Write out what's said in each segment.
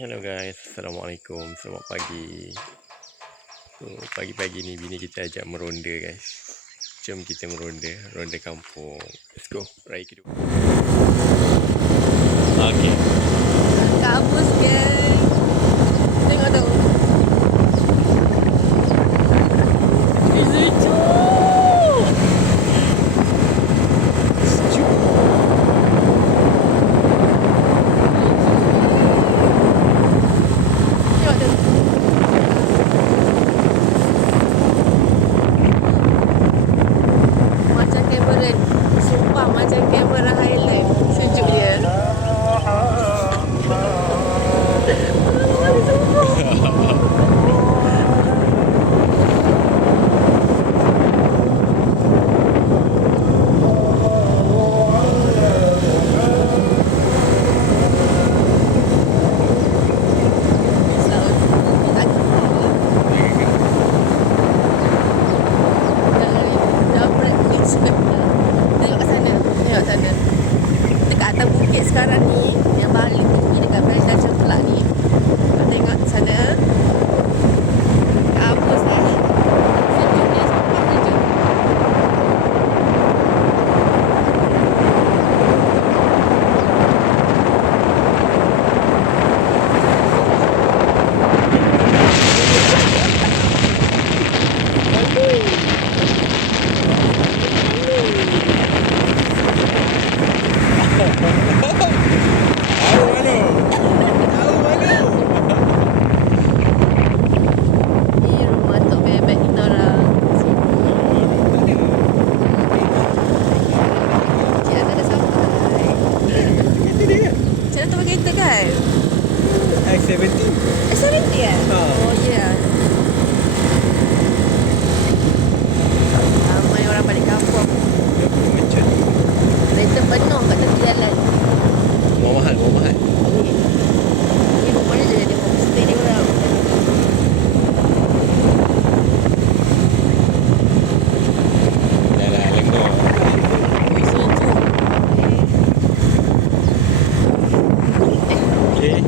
Hello guys, Assalamualaikum, selamat pagi. So, pagi-pagi ni bini kita ajak meronda guys. Jom kita meronda, ronda kampung. Let's go, raya kedua. Okay. Kabus guys. Tengok tu. Lucu. Tengok tu. Macam kamera. Sumpah macam kamera highlight. Sejuk dia. Sekarang ni yang paling tinggi dekat Perda Cemplak ni, kau tengok sana. Kabus ni. Sejuk dia, sumpah sejuk. Ni rumah Tok Bebek kita orang. Cik Ana dah sampai. Kereta dia kan? Cik Ana tu kereta kan? X70. S70 eh? Ha. Oh ya. Ramai orang balik kampung. Dia pun macam Kereta penuh kat tepi jalan. Mau mahal, mau mahal. Ni rupanya dia jadi homestay dia orang. Dah lah, lenggok. Ui, sejuk. Okay.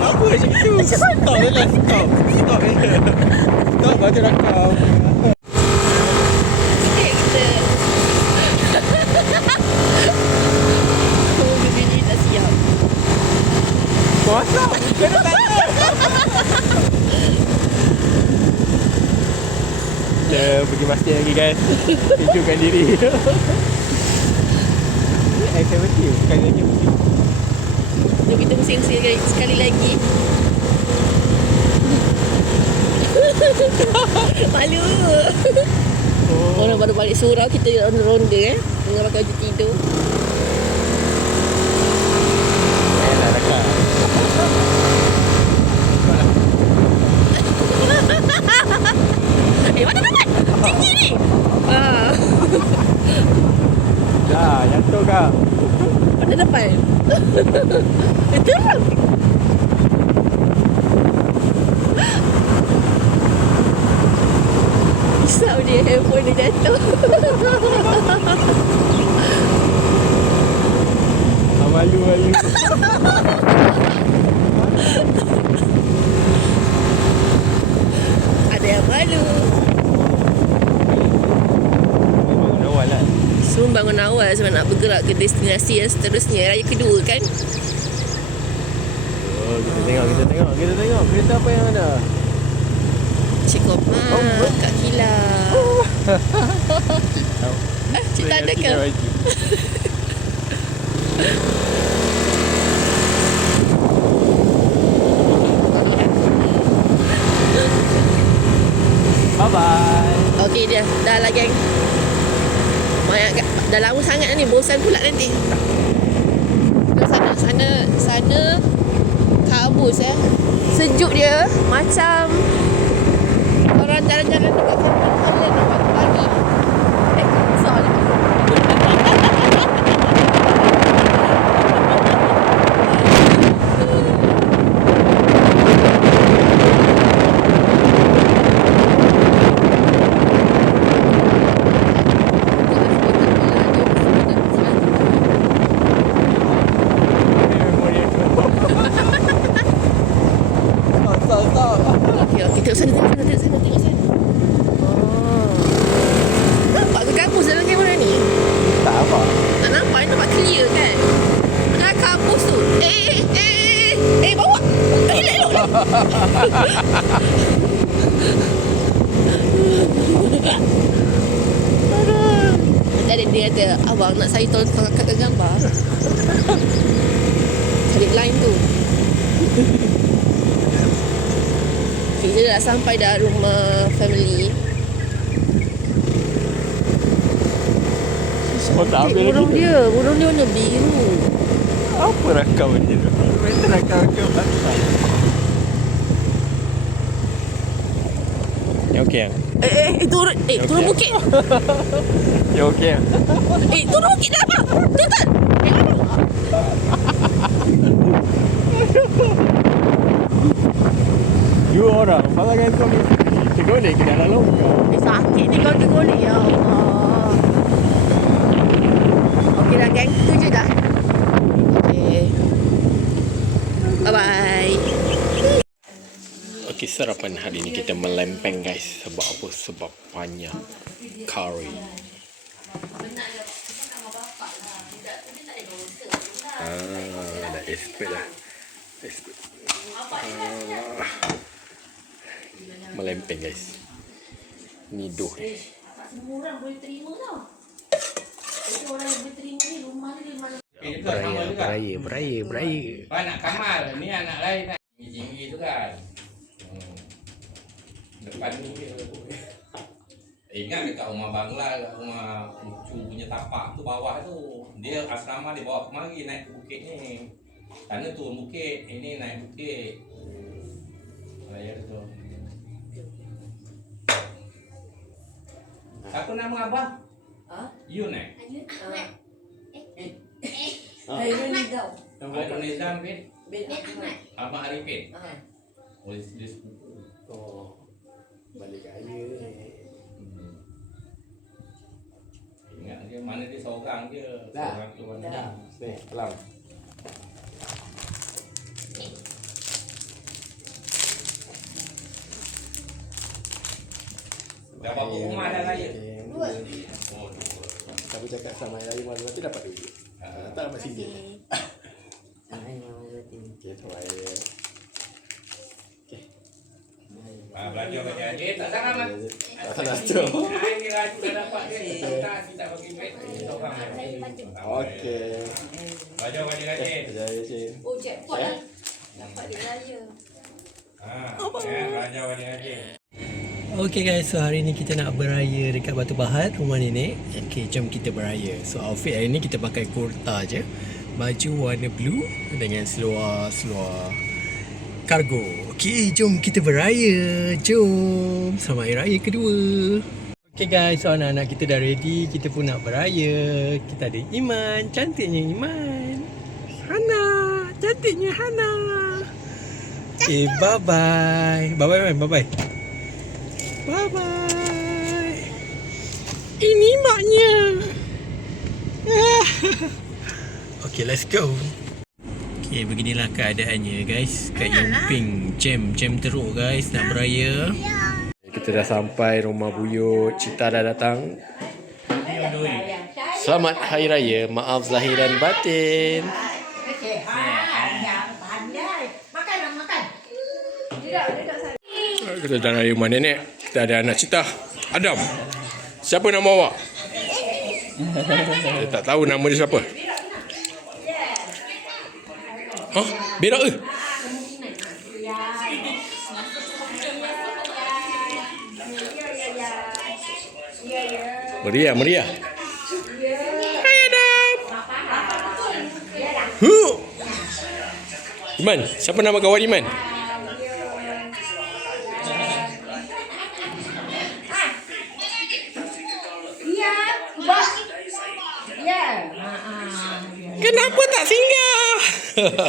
apa macam itu? Stop je lah, stop. Stop je. Stop baru rakam. Sikit kita. Oh, bini tak siap. Puasa. Kena tak ada. Kita pergi masjid lagi guys. Tunjukkan diri. Ini X70 bukan lagi musik. Jom kita pusing sekali lagi. Malu. Orang baru balik surau, kita ronda dengan pakai baju tidur. Dah rakam. Mana dapat? Tinggi ni. Dah, jatuh kau. Mana dapat? Turun. Risau dia, handphone dia jatuh. Malu-malu. Ada yang malu. Bangun awal lah. Semua bangun awal sebab nak bergerak ke destinasi yang seterusnya. Raya kedua kan? Oh, kita tengok. Kereta apa yang ada? Cik Koma, Kak Kila. Cik tak ada ke? Bye-bye. Okey dia, dah lah geng. Dah lama sangat ni, bosan pula nanti. Sana kabus Sejuk dia macam orang jalan-jalan dekat Camping Highland pagi-pagi. Kesal. Tadi dia kata, abang nak saya tolong kakak gambar. Cari line tu. Kita dah sampai dah rumah family. Oh, tak ambil Burung lagi. dia warna biru. Apa rakam dia tu? Betul rakam pasal. Ya okey. Turun turun bukit. Ya okey. Turun bukit dah abang. Tuan. Dua orang pasangan suami isteri tergolek ke dalam longkang. Sakit ni kau tergolek ya Allah. Okey dah geng, tu je dah. Okey. Bye-bye. Okey, sarapan hari ni kita melempeng guys. Sebab apa? Sebab banyak curry. Dah expert lah. Expert. Melempeng guys. Ni doh. Semua orang boleh terima tau. Jadi orang yang boleh terima ni rumah ni mana. Beraya. Anak Kamal, ni anak lain kan. Tinggi tu kan. Depan tu ingat dekat rumah Bangla, dekat rumah Pucu punya tapak tu bawah tu. Dia asrama dia bawa kemari naik ke bukit ni. Sana turun bukit, ini naik bukit. Raya tu. Siapa nama abang? You naik? Hairul Nizam. Hairul Nizam bin Ahmad. Ahmad Arifin. Oh, dia sepupu. Oh. Balik kaya ni. Ingat dia mana dia seorang je. Dah. Seorang tu mana. Dah. Ni, pelang. Dah berapa rumah dah raya? Dua. Oh, dua. Siapa cakap sama raya malam nanti dapat duit. Tak dapat singgit. Okey, tu raya. Belajar baca adik tak sangat mat. Tak salah tu. Ini raju dah dapat dia. Kita bagi duit seorang. Okey. Belajar baca adik. Jaya cik. Oh, jackpot lah. Dapat dia raya. Belajar baca adik. Okay guys, so hari ni kita nak beraya dekat Batu Pahat, rumah nenek. Okay, jom kita beraya. So outfit hari ni kita pakai kurta je. Baju warna blue dengan seluar kargo. Okay, jom kita beraya. Jom. Selamat Hari Raya kedua. Okay guys, so anak-anak kita dah ready. Kita pun nak beraya. Kita ada Iman. Cantiknya Iman. Hana. Cantiknya Hana. Okay, bye-bye. Bye-bye man, bye-bye. Bye-bye. Ini maknya. Okay, let's go. Okay, beginilah keadaannya guys. Kat Yumping jam teruk guys. Nak beraya. Kita dah sampai rumah buyut. Cita dah datang. Selamat Hari Raya. Maaf zahir dan batin. Kita dah raya rumah nenek. Kita ada anak Cita, Adam. Siapa nama awak? Saya tak tahu nama dia siapa. Hah? Berak ke? Meriah. Hai Adam. Iman, siapa nama kawan Iman? Kenapa tak singgah?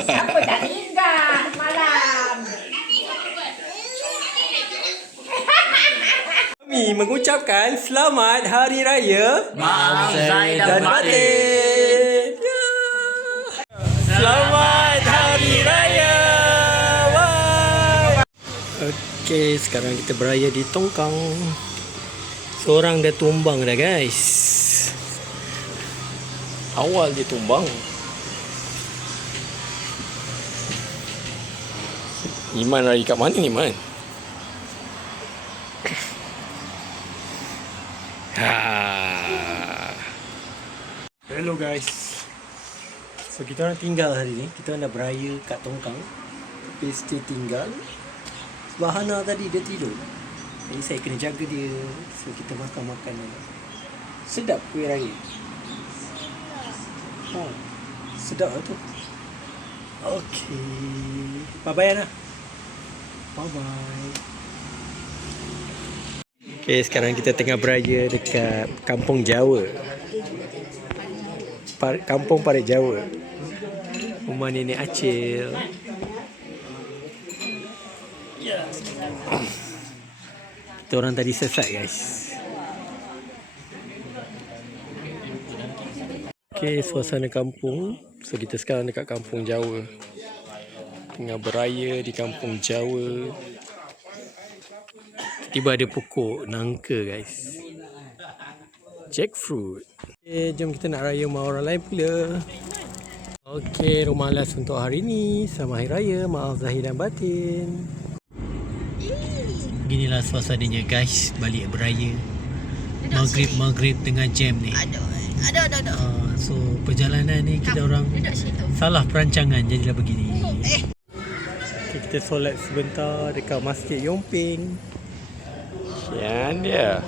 Apa tak singgah malam? Kami mengucapkan selamat Hari Raya. Maaf zahir dan batin. Ya. Selamat Hari Raya. Bye. Okey, sekarang kita beraya di Tongkang. Seorang dah tumbang dah guys. Awal dia tumbang. Iman raya kat mana ni, Man? Hello guys. So kita orang tinggal hari ni. Kita orang dah beraya kat Tongkang. Tapi still tinggal. Sebab Hana tadi dia tidur. Jadi saya kena jaga dia. So kita makan-makan. Sedap kuih raya. Sedap lah tu. Okay. Bye-bye Hana. Bye-bye. Okay, sekarang kita tengah beraya dekat Kampung Jawa. Kampung Parit Jawa. Rumah Nenek Acil. Kita orang tadi sesat guys. Okay, suasana kampung. So kita sekarang dekat Kampung Jawa. Tengah beraya di Kampung Jawa. Tiba ada pokok nangka guys. Jackfruit. Okay, jom kita nak raya sama orang lain pula. Okay, rumah last untuk hari ni. Selamat Hari Raya, maaf zahir dan batin. Beginilah suasananya guys, balik beraya. Maghrib tengah jam ni. Ada. So perjalanan ni kita orang salah perancangan, jadilah begini. Okay, kita solat sebentar dekat Masjid Yomping. Sekian dia.